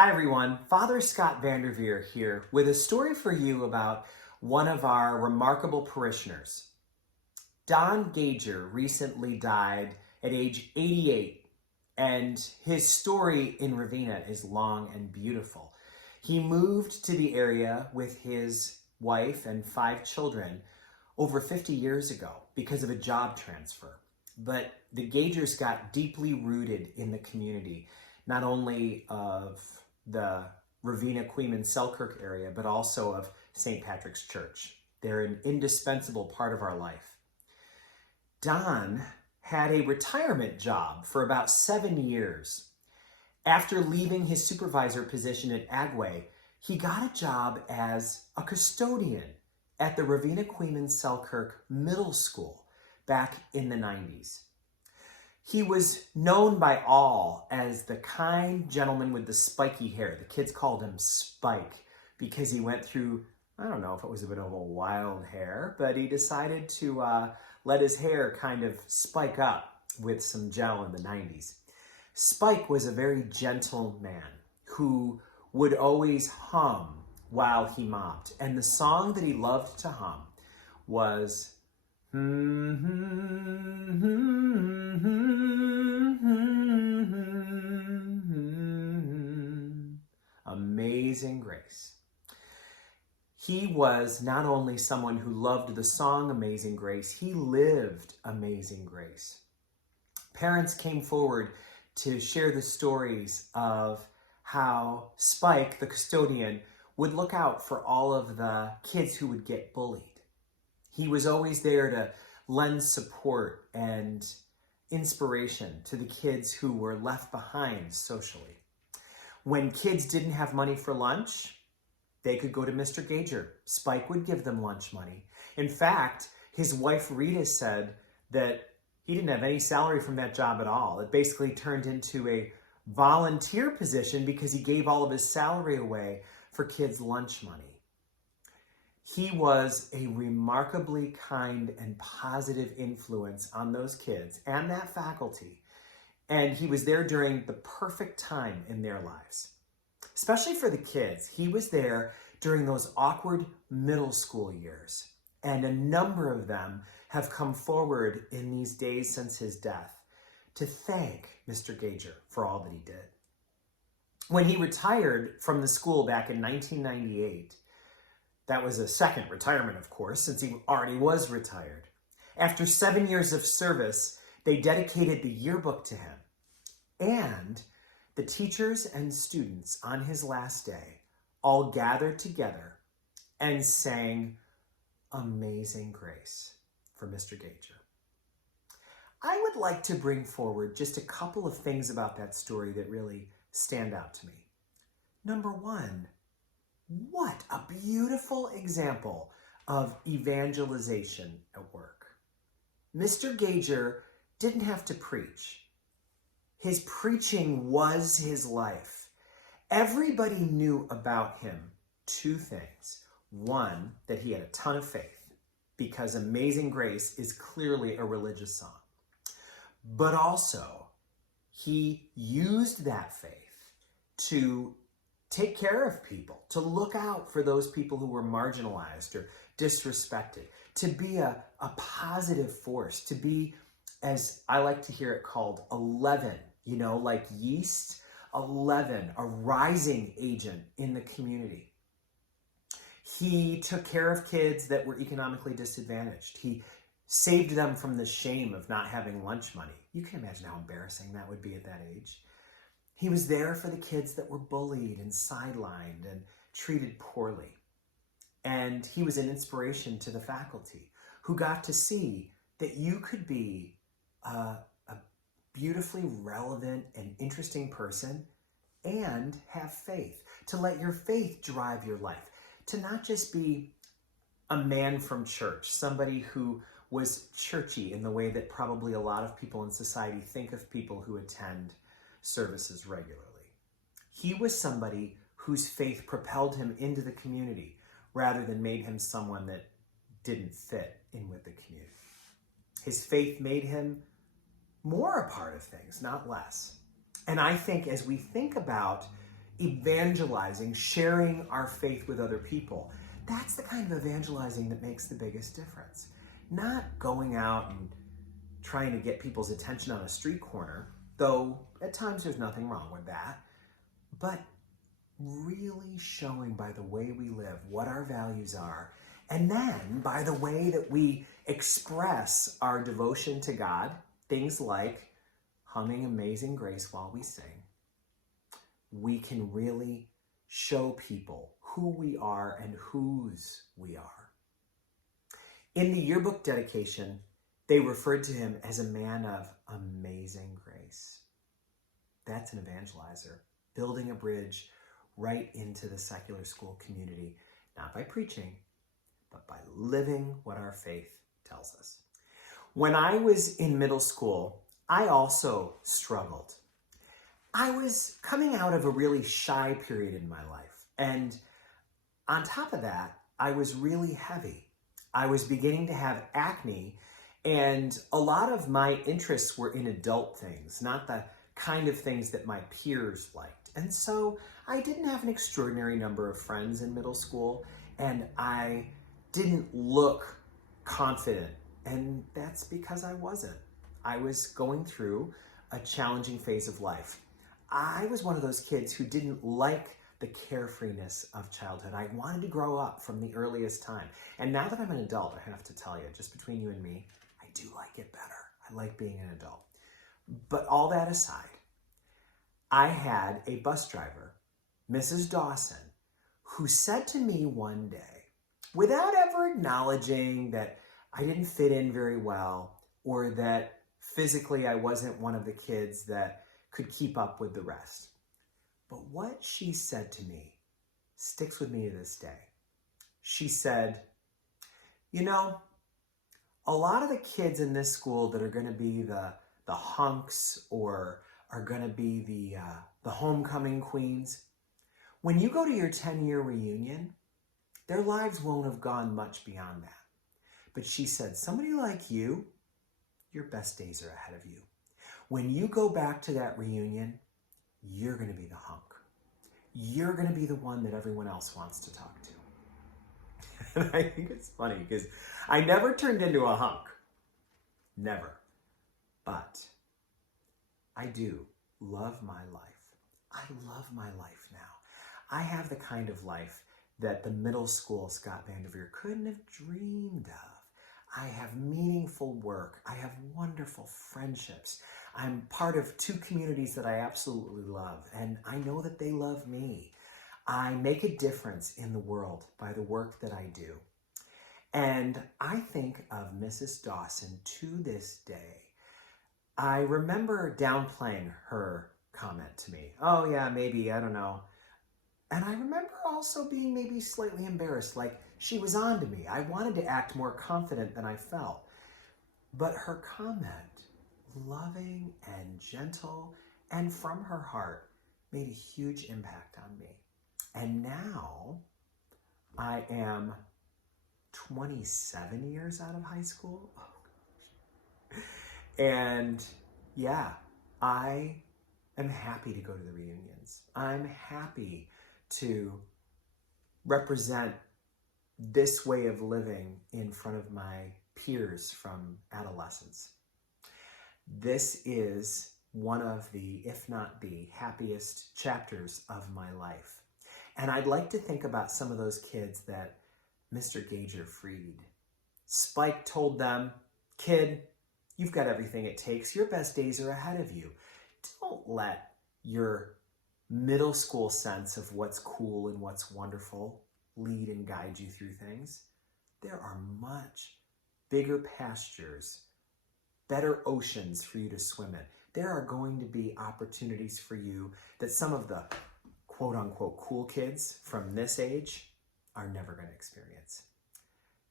Hi everyone, Father Scott Vanderveer here with a story for you about one of our remarkable parishioners. Don Gager recently died at age 88, and his story in Ravena is long and beautiful. He moved to the area with his wife and 5 children over 50 years ago because of a job transfer. But the Gagers got deeply rooted in the community, not only of the Ravena, Queeman, Selkirk area, but also of St. Patrick's Church. They're an indispensable part of our life. Don had a retirement job for about 7 years. After leaving his supervisor position at Agway, he got a job as a custodian at the Ravena, Queeman, Selkirk Middle School back in the 90s. He was known by all as the kind gentleman with the spiky hair. The kids called him Spike because he went through, I don't know if it was a bit of a wild hair, but he decided to let his hair kind of spike up with some gel in the 90s. Spike was a very gentle man who would always hum while he mopped. And the song that he loved to hum was Amazing Grace. He was not only someone who loved the song Amazing Grace, he lived Amazing Grace. Parents came forward to share the stories of how Spike, the custodian, would look out for all of the kids who would get bullied. He was always there to lend support and inspiration to the kids who were left behind socially. When kids didn't have money for lunch, they could go to Mr. Gager. Spike would give them lunch money. In fact, his wife Rita said that he didn't have any salary from that job at all. It basically turned into a volunteer position because he gave all of his salary away for kids' lunch money. He was a remarkably kind and positive influence on those kids and that faculty. And he was there during the perfect time in their lives. Especially for the kids, he was there during those awkward middle school years. And a number of them have come forward in these days since his death to thank Mr. Gager for all that he did. When he retired from the school back in 1998, that was a second retirement, of course, since he already was retired. After 7 years of service, they dedicated the yearbook to him. And the teachers and students on his last day all gathered together and sang Amazing Grace for Mr. Gager. I would like to bring forward just a couple of things about that story that really stand out to me. Number one, what a beautiful example of evangelization at work. Mr. Gager didn't have to preach. His preaching was his life. Everybody knew about him 2 things. One, that he had a ton of faith, because Amazing Grace is clearly a religious song. But also, he used that faith to take care of people, to look out for those people who were marginalized or disrespected, to be a positive force, to be, as I like to hear it called, a leaven, like yeast, a leaven, a rising agent in the community. He took care of kids that were economically disadvantaged. He saved them from the shame of not having lunch money. You can imagine how embarrassing that would be at that age. He was there for the kids that were bullied and sidelined and treated poorly. And he was an inspiration to the faculty who got to see that you could be a beautifully relevant and interesting person and have faith, to let your faith drive your life, to not just be a man from church, somebody who was churchy in the way that probably a lot of people in society think of people who attend services regularly. He was somebody whose faith propelled him into the community rather than made him someone that didn't fit in with the community. His faith made him more a part of things, not less. And I think as we think about evangelizing, sharing our faith with other people. That's the kind of evangelizing that makes the biggest difference. Not going out and trying to get people's attention on a street corner, though at times there's nothing wrong with that, but really showing by the way we live what our values are, and then by the way that we express our devotion to God, things like humming Amazing Grace while we sing, we can really show people who we are and whose we are. In the yearbook dedication, they referred to him as a man of amazing grace. That's an evangelizer, building a bridge right into the secular school community, not by preaching, but by living what our faith tells us. When I was in middle school, I also struggled. I was coming out of a really shy period in my life. And on top of that, I was really heavy. I was beginning to have acne, and a lot of my interests were in adult things, not the kind of things that my peers liked. And so I didn't have an extraordinary number of friends in middle school, and I didn't look confident. And that's because I wasn't. I was going through a challenging phase of life. I was one of those kids who didn't like the carefreeness of childhood. I wanted to grow up from the earliest time. And now that I'm an adult, I have to tell you, just between you and me, I do like it better. I like being an adult. But all that aside, I had a bus driver, Mrs. Dawson, who said to me one day, without ever acknowledging that I didn't fit in very well, or that physically I wasn't one of the kids that could keep up with the rest. But what she said to me sticks with me to this day. She said, you know, a lot of the kids in this school that are going to be the hunks or are going to be the homecoming queens, when you go to your 10-year reunion, their lives won't have gone much beyond that. But she said, somebody like you, your best days are ahead of you. When you go back to that reunion, you're going to be the hunk. You're going to be the one that everyone else wants to talk to. And I think it's funny because I never turned into a hunk. Never. But I do love my life. I love my life now. I have the kind of life that the middle school Scott Vanderveer couldn't have dreamed of. I have meaningful work. I have wonderful friendships. I'm part of 2 communities that I absolutely love, and I know that they love me. I make a difference in the world by the work that I do. And I think of Mrs. Dawson to this day. I remember downplaying her comment to me. Oh yeah, maybe, I don't know. And I remember also being maybe slightly embarrassed, like she was on to me. I wanted to act more confident than I felt. But her comment, loving and gentle and from her heart, made a huge impact on me. And now I am 27 years out of high school. And yeah, I am happy to go to the reunions. I'm happy to represent this way of living in front of my peers from adolescence. This is one of the, if not the happiest chapters of my life. And I'd like to think about some of those kids that Mr. Gager freed. Spike told them, kid, you've got everything it takes. Your best days are ahead of you. Don't let your middle school sense of what's cool and what's wonderful lead and guide you through things. There are much bigger pastures, better oceans for you to swim in. There are going to be opportunities for you that some of the quote unquote cool kids from this age are never going to experience.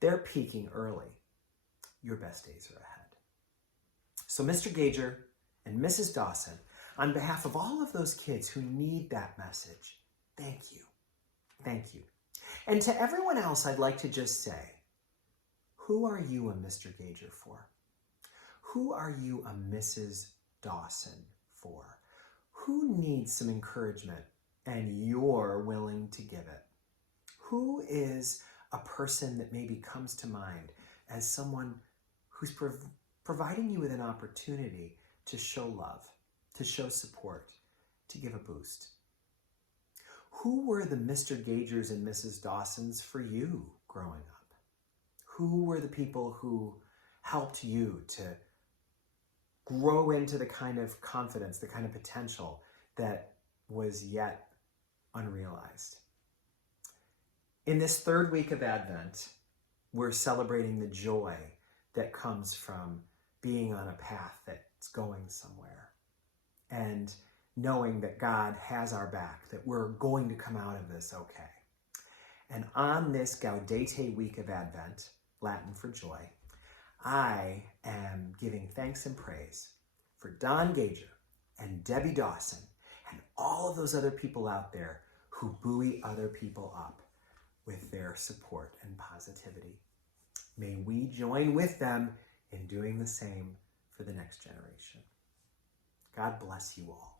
They're peaking early. Your best days are ahead. So Mr. Gager and Mrs. Dawson, on behalf of all of those kids who need that message, thank you. Thank you. And to everyone else, I'd like to just say, who are you a Mr. Gager for? Who are you a Mrs. Dawson for? Who needs some encouragement and you're willing to give it? Who is a person that maybe comes to mind as someone who's providing you with an opportunity to show love, to show support, to give a boost? Who were the Mr. Gagers and Mrs. Dawsons for you growing up? Who were the people who helped you to grow into the kind of confidence, the kind of potential that was yet unrealized? In this third week of Advent, we're celebrating the joy that comes from being on a path that's going somewhere and knowing that God has our back, that we're going to come out of this okay. And on this Gaudete week of Advent, Latin for joy, I am giving thanks and praise for Don Gager and Debbie Dawson and all of those other people out there who buoy other people up with their support and positivity. May we join with them in doing the same for the next generation. God bless you all.